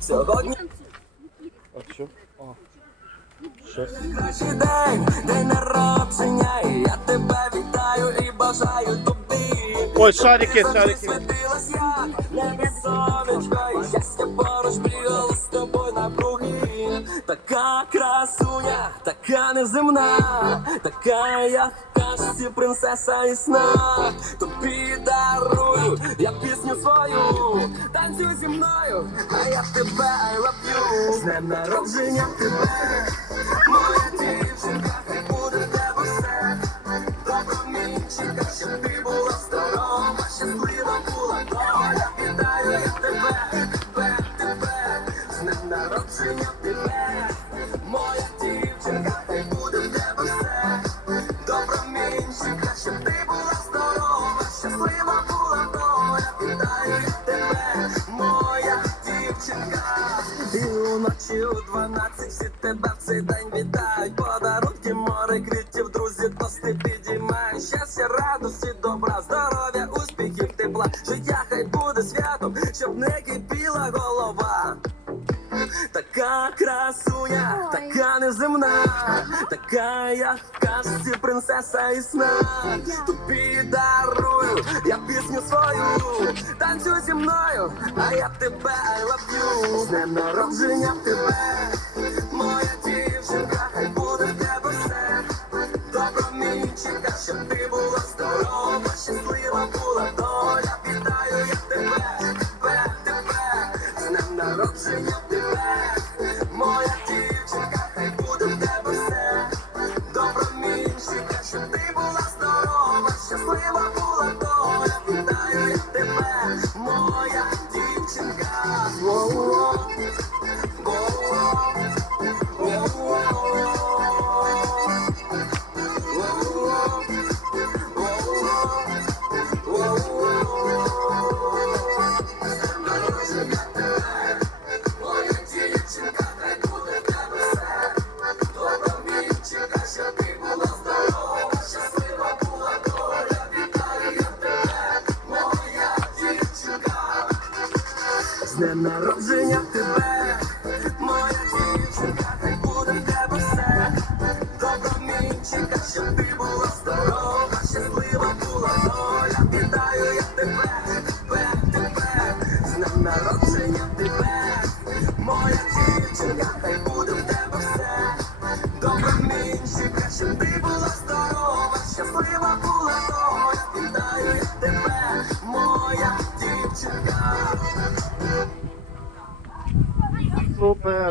Сьогодні А день, день народження, і я тебе вітаю і бажаю тобі. Ой, шарики, шарики. Красуня, така неземна, така як в кашці принцеса і сна. Тобі дарую я пісню свою, танцюй зі мною, а я тебе I love you. З днем народження тебе, щаслива була доля. Вітаю тебе, моя дівчинка. І уночі у 12 всі тебе в цей день Така красуня, така неземна, така як в казці принцеса і сна. Тобі дарую я пісню свою, танцюй зі мною, а я тебе I love you. З днем народження в тебе, моя дівчинка, хай буде в тебе все. Добромінчика, щоб ти була З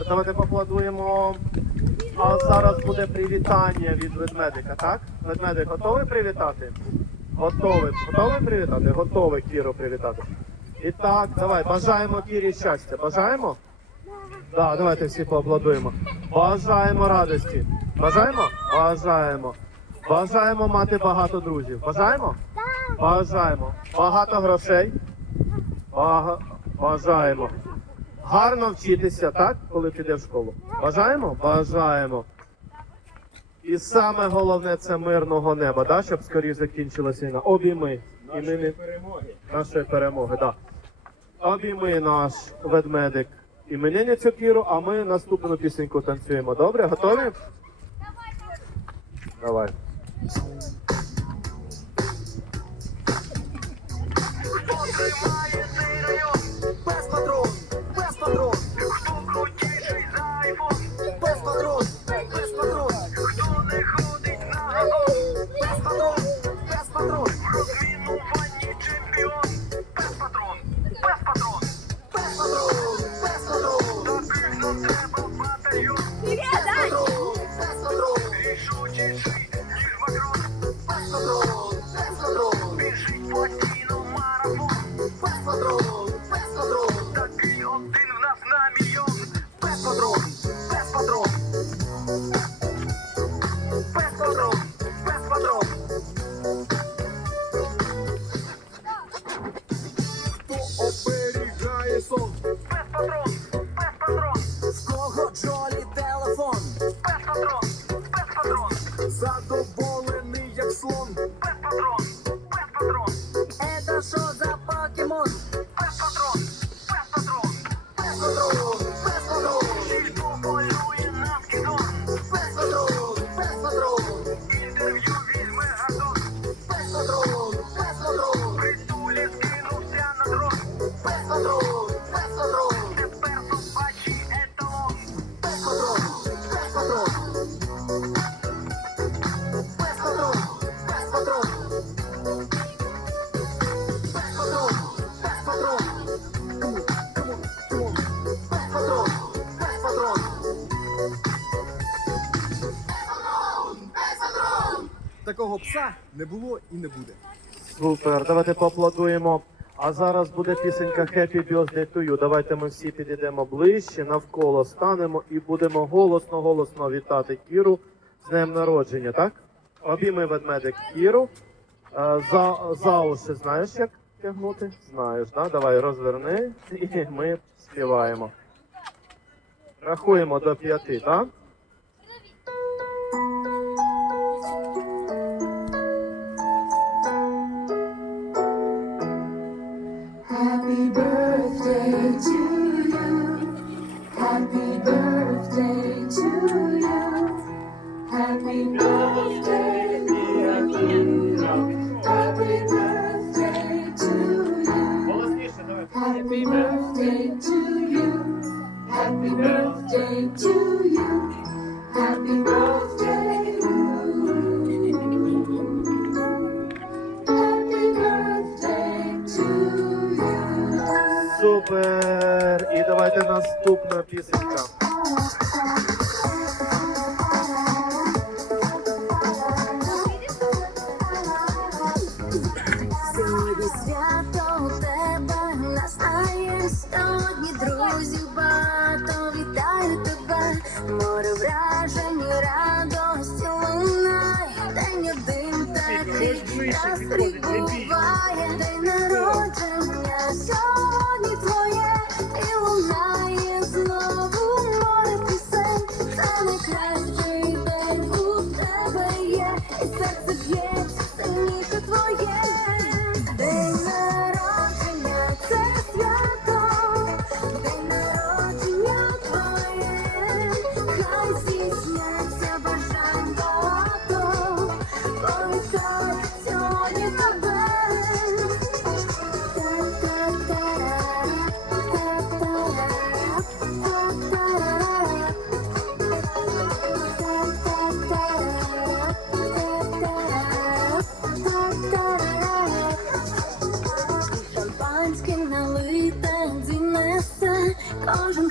давайте поаплодуємо. А зараз буде привітання від ведмедика, так? Ведмедик готовий привітати? Готовий. Готовий привітати? Готовий Кіру привітати. І так, давай, бажаємо Кірі щастя. Бажаємо? Так, давайте всі поаплодуємо. Бажаємо радості. Бажаємо? Бажаємо. Бажаємо мати багато друзів. Бажаємо? Бажаємо. Багато грошей. Бага... Бажаємо. Гарно вчитися, так, коли піде в школу. Бажаємо? Бажаємо. І саме головне це мирного неба, да, щоб скоріше закінчилася війна. Обійми. Нашої перемоги. Нашої перемоги. Да. Обійми наш ведмедик іменинницю Кіру, а ми наступну пісеньку танцюємо. Добре? Готові? Давай. Без Oh. Такого пса не було і не буде. Супер, давайте поаплодуємо. А зараз буде пісенька Happy Birthday to you. Давайте ми всі підійдемо ближче, навколо станемо і будемо голосно-голосно вітати Кіру з днем народження, так? Обійми ведмедик Кіру. Е, За, за уші знаєш, як тягнути? Знаєш, да? Давай розверни і ми співаємо. Рахуємо до п'яти, так? Happy birthday to you. Happy birthday to you. Happy birthday, dear Bruno. Happy birthday to you. Happy birthday to you. Happy birthday to you. Happy birthday. Давайте наступна пісенька. Сьогодні свято у тебе настає сьогодні, друзів багато вітаю тебе, море вражень, радості лунає, день один такий раз прибуває, день народження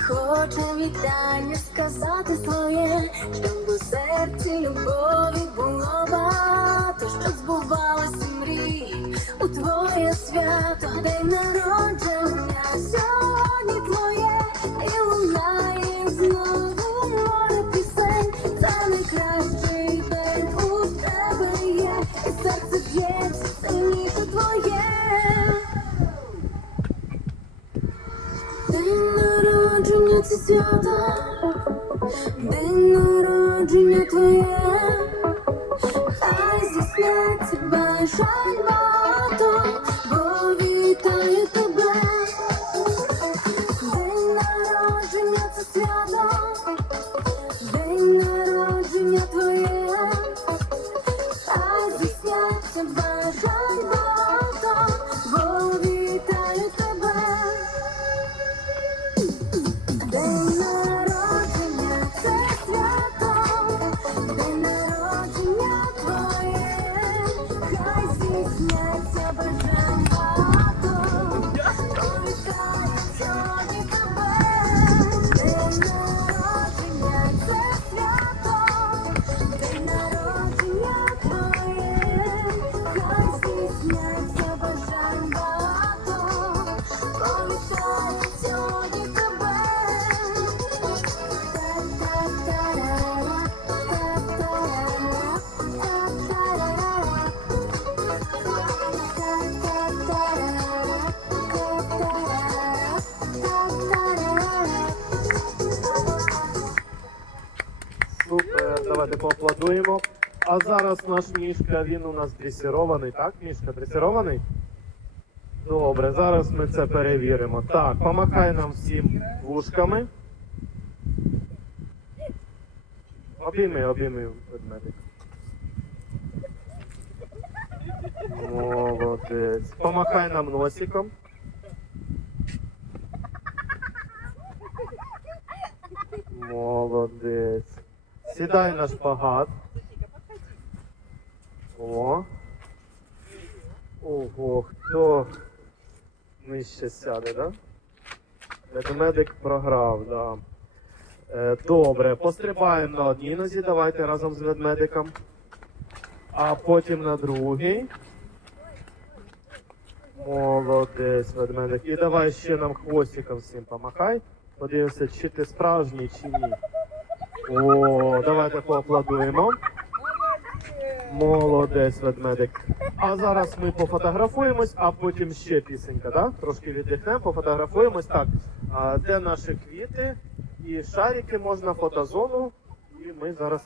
хоче вітання сказати своє, щоб у серці любові було багато, щоб збувалися мрії у твоє свято, день народження. Сьогодні твоє, і лунає народження це давайте поаплодуємо. А зараз наш мішка, він у нас дресірований, так? Мішка дресірований? Добре, зараз ми це перевіримо. Так, помахай нам всім вушками. Обійми, обійми ведмедик. Молодець. Помахай нам носиком. Молодець. Сідай на шпагат. О. Ого, хто нижче сяде, да? Ведмедик програв, да. Е, добре, пострибаємо на одній нозі, давайте разом з ведмедиком. А потім на другий. Молодець, ведмедик. І давай ще нам хвостиком всім помахай. Подивимося, чи ти справжній, чи ні. Давайте поаплодуємо. Молодець, ведмедик. А зараз ми пофотографуємось, а потім ще пісенька, да? Трошки віддихнемо, пофотографуємось. Так, а, де наші квіти і шарики можна фотозону. І ми зараз